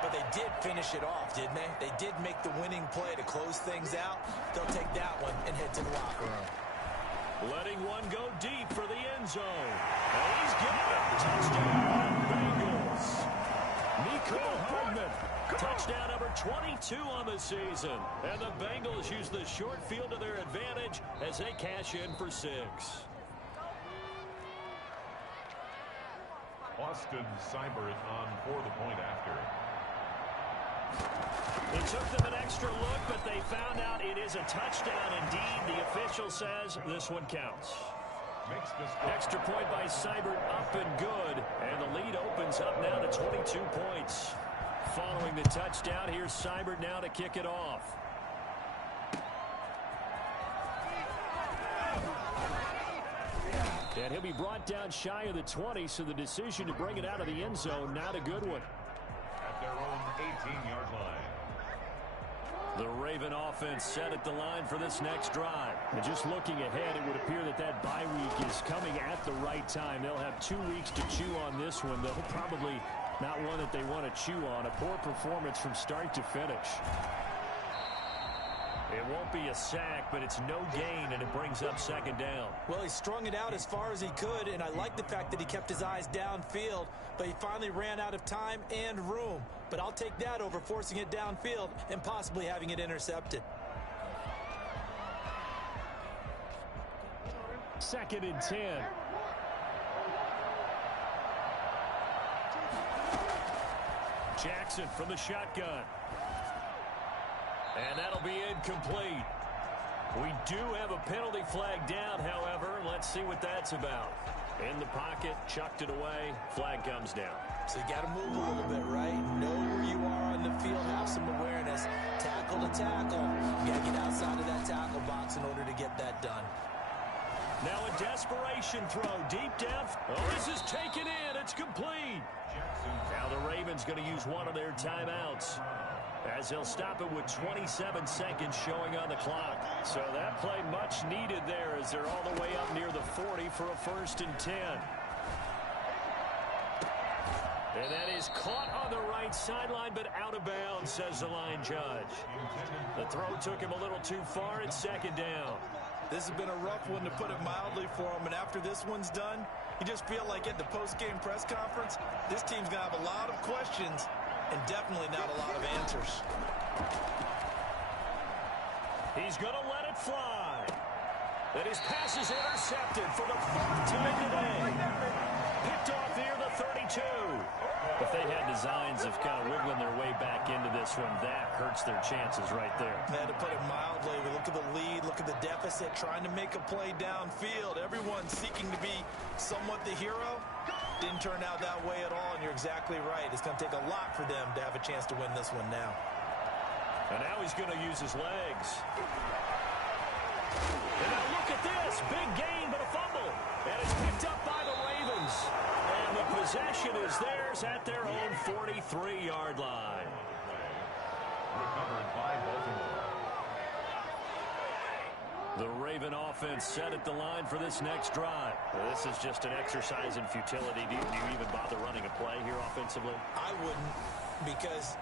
but they did finish it off, didn't they? They did make the winning play to close things out. They'll take that one and head to the locker room. Letting one go deep for the end zone. And he's got it. Touchdown, Bengals. Mecole Hardman. Touchdown number 22 on the season. And the Bengals use the short field to their advantage as they cash in for 6. Austin Seibert on for the point after. It took them an extra look, but they found out it is a touchdown indeed. The official says this one counts. Extra point by Seibert, up and good. And the lead opens up now to 22 points. Following the touchdown, here's Seibert now to kick it off. And he'll be brought down shy of the 20, so the decision to bring it out of the end zone, not a good one. At their own 18-yard line. The Raven offense set at the line for this next drive. And just looking ahead, it would appear that that bye week is coming at the right time. They'll have 2 weeks to chew on this one, though probably not one that they want to chew on. A poor performance from start to finish. It won't be a sack, but it's no gain, and it brings up second down. Well, he strung it out as far as he could, and I like the fact that he kept his eyes downfield, but he finally ran out of time and room. But I'll take that over forcing it downfield and possibly having it intercepted. Second and 10. Jackson from the shotgun. And that'll be incomplete. We do have a penalty flag down, however. Let's see what that's about. In the pocket, chucked it away, flag comes down. So you got to move a little bit, right? Know where you are on the field, have some awareness. Tackle to tackle. You got to get outside of that tackle box in order to get that done. Now a desperation throw deep down. Oh, this is taken in. It's complete. Now the Ravens going to use one of their timeouts, as they'll stop it with 27 seconds showing on the clock. So that play much needed there as they're all the way up near the 40 for a 1st and 10. And that is caught on the right sideline, but out of bounds, says the line judge. The throw took him a little too far. It's second down. This has been a rough one, to put it mildly, for him. And after this one's done, you just feel like at the post-game press conference, this team's going to have a lot of questions and definitely not a lot of answers. He's going to let it fly. And his pass is intercepted for the 4th time today. Picked off near the 32. If they had designs of kind of wiggling their way back into this one, that hurts their chances right there. Man, to put it mildly, we look at the lead, look at the deficit, trying to make a play downfield. Everyone seeking to be somewhat the hero. Didn't turn out that way at all, and you're exactly right. It's going to take a lot for them to have a chance to win this one now. And now he's going to use his legs. And now look at this. Big gain, but a fumble. And it's picked up by the Ravens. And the possession is theirs at their own 43-yard line. Recovered by Baltimore. The Raven offense set at the line for this next drive. Well, this is just an exercise in futility. Do you even bother running a play here offensively? I wouldn't, because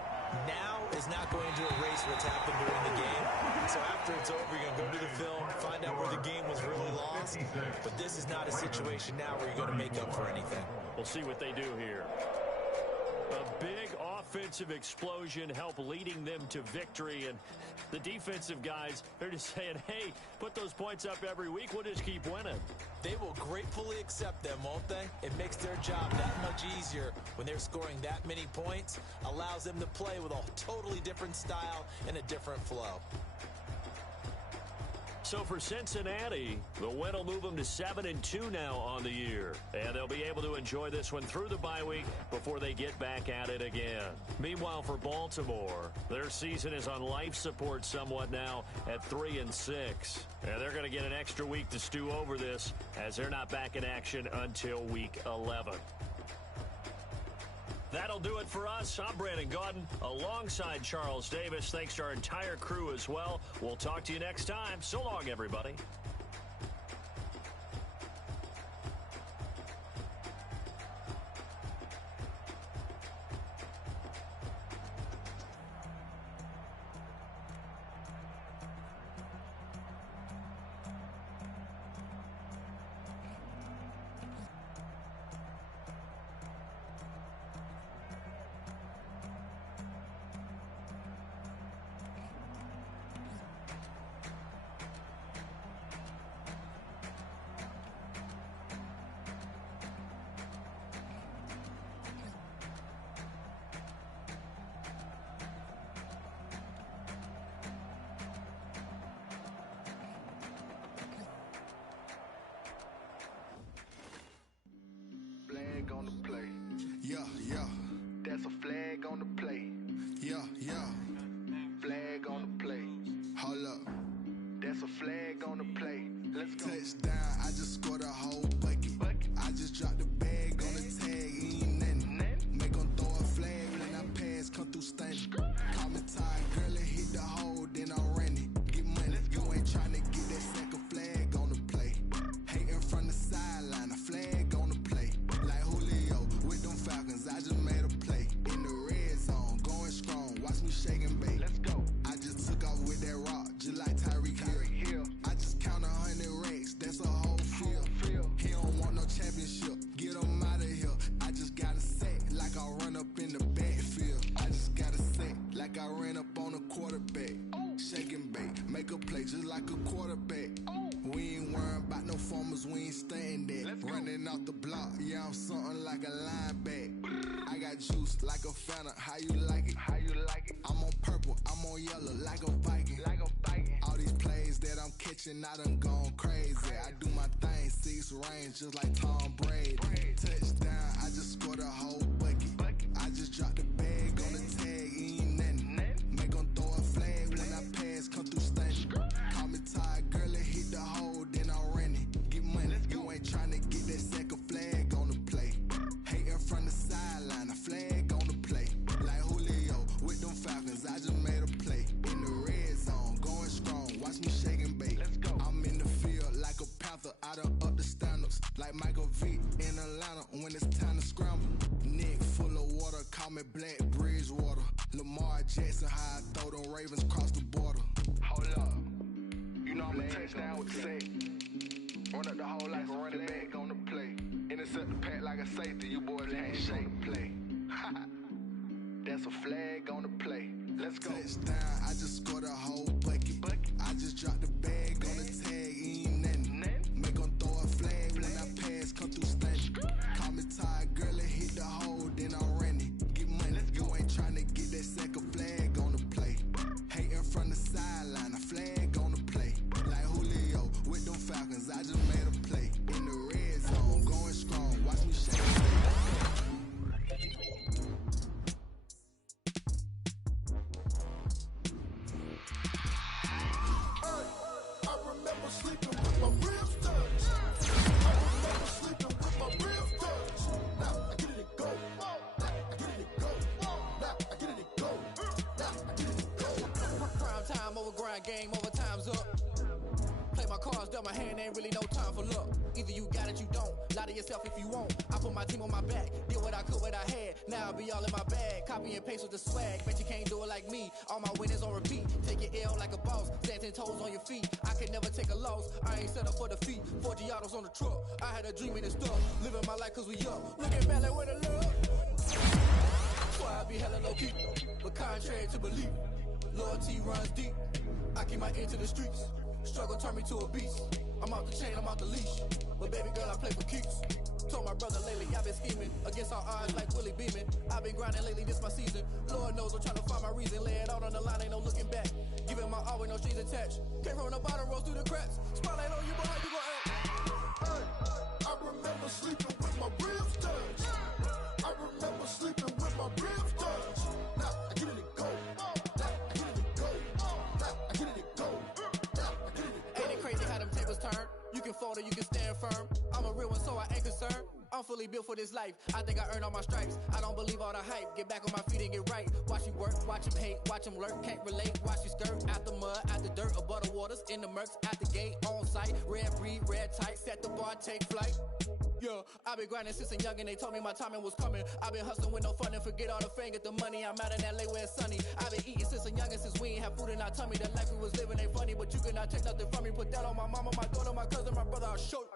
now is not going to erase what's happened during the game. So after it's over, you're going to go to the film, find out where the game was really lost. But this is not a situation now where you're going to make up for anything. We'll see what they do here. A big offensive explosion helped leading them to victory, and the defensive guys, they're just saying, hey, put those points up every week, we'll just keep winning. They will gratefully accept them, won't they? It makes their job that much easier when they're scoring that many points, allows them to play with a totally different style and a different flow. So for Cincinnati, the win will move them to 7-2 now on the year. And they'll be able to enjoy this one through the bye week before they get back at it again. Meanwhile, for Baltimore, their season is on life support somewhat now at 3-6. And they're going to get an extra week to stew over this, as they're not back in action until week 11. That'll do it for us. I'm Brandon Gaudin alongside Charles Davis. Thanks to our entire crew as well. We'll talk to you next time. So long, everybody. That's a flag on the play. Yeah, yeah. Flag on the play. Hold up. That's a flag on the play. Let's go. Touchdown, I just scored a whole bucket. I just dropped the bag on the tag, ain't nothing. Make 'em throw a flag when I pass, come through stunning. Call me tired, girl, and hit the hole, then I ran it. Get money, you ain't tryna get that second flag on the play. Hating from the sideline, a flag on the play. Like Julio with them Falcons, I just made a play. In the red zone, going strong, watch me shake and bake. Let's go. I just took off with that rock, just like Tyreek Hill. I just count 100 racks, that's a whole field. He don't want no championship, get him out of here. I just got a set, like I run up in the backfield. I just got a set, like I ran up on a quarterback. Shake and bake, make a play just like a quarterback. We ain't worrying about no formers, we ain't staying there. Running off the block, yeah, I'm something like a lineback. I got juice like a Fanta, how you like it? I'm on purple, I'm on yellow, like a Viking. All these plays that I'm catching, I done gone crazy. I do my thing, 6 range, just like Tom Brady. Touchdown, I just scored a whole bucket. I just dropped the bag on the tag, ain't nothing. Make 'em throw a flag when I pass, come through stunning. Call me tired, girl, and hit the hole, then I ran it. Get money, you ain't tryna get that second flag on the play. Hating from the sideline, a flag on the play. Like Julio with them Falcons, I just made a play. In the red zone, going strong, watch me shake and bake. Let's go. I'm in the field like a Panther, I done up the standards. Like Michael Vick in Atlanta when it's time to scramble. Neck full of water, call me Black Bridgewater. Lamar Jackson, how I throw them Ravens cross the border. Hold up. You know I'm a touchdown with the sack. Run up the hole like a running back on the play. Intercept the pack like a safety, you boys can't shake play. That's a flag on the play. Let's go. Touchdown, I just scored a whole bucket. I just dropped the bag on the tag, ain't nothing. Make 'em throw a flag when I pass, come through stunning. Call me tired, girl, and hit the hole, then I ran it. Get money, you ain't tryna get that second flag on the play. Hating from the sideline, a flag on the play. Like Julio with them Falcons, I just made a play. In the red zone, going strong, watch me shake. I remember sleeping with my ribs touched. I remember sleeping with my ribs touched. Now I get it go. Now I get it go. Now I get it go. Now I get it go. Prime time over grind game, overtime's up. Play my cards, dealt my hand, ain't really no time for luck. Either you got it, you don't. Lie to yourself if you won't. I put my team on my back, did what I could, what I had. Now I'll be all in my bag. Copy and paste with the swag. Bet you can't do it like me. All my winners on repeat. Take your L like a boss. Stand 10 toes on your feet. I can never take a loss. I ain't set up for defeat. 4 Giottos on the truck. I had a dream and it's stuck. Living my life cause we up. Looking back like where the love. Why I be hella low key. But contrary to belief, loyalty runs deep. I keep my ear to the streets. Struggle turned me to a beast. I'm out the chain, I'm out the leash. But baby girl, I play for keeps. Told my brother lately, I've been scheming. Against all odds like Willie Beeman. I've been grinding lately, this my season. Lord knows I'm trying to find my reason. Lay it out on the line, ain't no looking back. Giving my all with no strings attached. Came from the bottom, rose through the cracks. Spotlight on you, boy, how you gon' act? Hey, I remember sleeping with my ribs touched. I remember sleeping with my ribs touched. Now I get it go. Now I get it go. Now I get it go. Now I get it go. Ain't it crazy how them tables turn? You can fold or you can stand firm. I'm a real one, so I ain't concerned. I'm fully built for this life. I think I earned all my stripes. I don't believe all the hype. Get back on my feet and get right. Watch you work, watch him hate, watch him lurk. Can't relate, watch you skirt. Out the mud, out the dirt, above the waters, in the murks, at the gate, on site. Red breed, red tight, set the bar, take flight. Yeah, I've been grinding since a youngin', they told me my timing was coming. I've been hustling with no fun and forget all the fame, get the money. I'm out in LA where it's sunny. I've been eating since a youngin', since we ain't have food in our tummy. The life we was living ain't funny, but you cannot take nothing from me. Put that on my mama, my daughter, my cousin, my brother, I'll show you.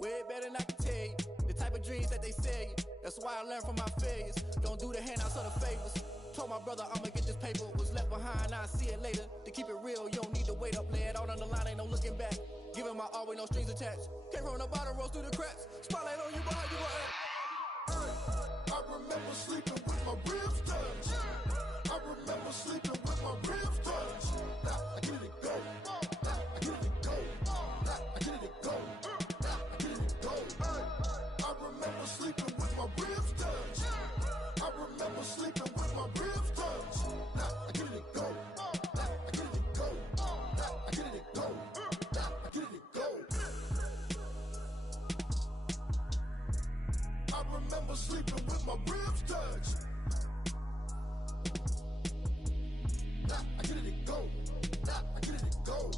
Way better than I can tell you. The type of dreams that they sell you. That's why I learned from my failures. Don't do the handouts or the favors. Told my brother I'ma get this paper. Was left behind, I'll see it later. To keep it real, you don't need to wait up. Lay it out on the line, ain't no looking back. Giving my all with no strings attached. Came from the bottom, rose through the cracks. Spotlight on you, boy, how you gon' act? Hey, I remember sleeping with my ribs touched. I remember sleeping with my ribs touched. Now I get it go. Now I get it go. Now I get it go. Now I get it go. Hey, I remember sleeping with my ribs touched. I remember remember sleeping with my ribs touched. Now I get it go. Now I get it go. Now I get it go. Now I get it go. I remember sleeping with my ribs touched. Now I get it go. Now I get it go.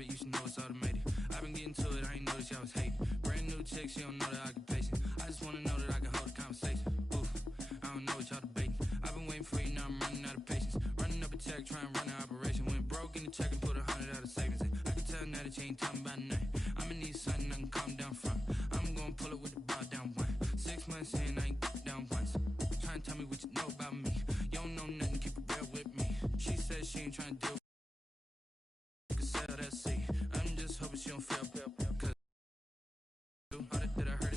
You should know it's automated. I've been getting to it, I ain't noticed y'all was hating. Brand new chick, she don't know that I can pace it. I just wanna know that I can hold a conversation. Oof, I don't know what y'all debating. I've been waiting for you, now I'm running out of patience. Running up a check, trying to run an operation. Went broke in the check and put 100 out of savings in. I can tell now that you ain't talking about nothing. I'ma need something I can calm down from. I'm gonna pull it with the bar down one. 6 months in, I ain't down once. Trying to tell me what you know about me. You don't know nothing, keep it real with me. She said she ain't trying to do sell that seat. I'm just hoping she don't feel cause all that I heard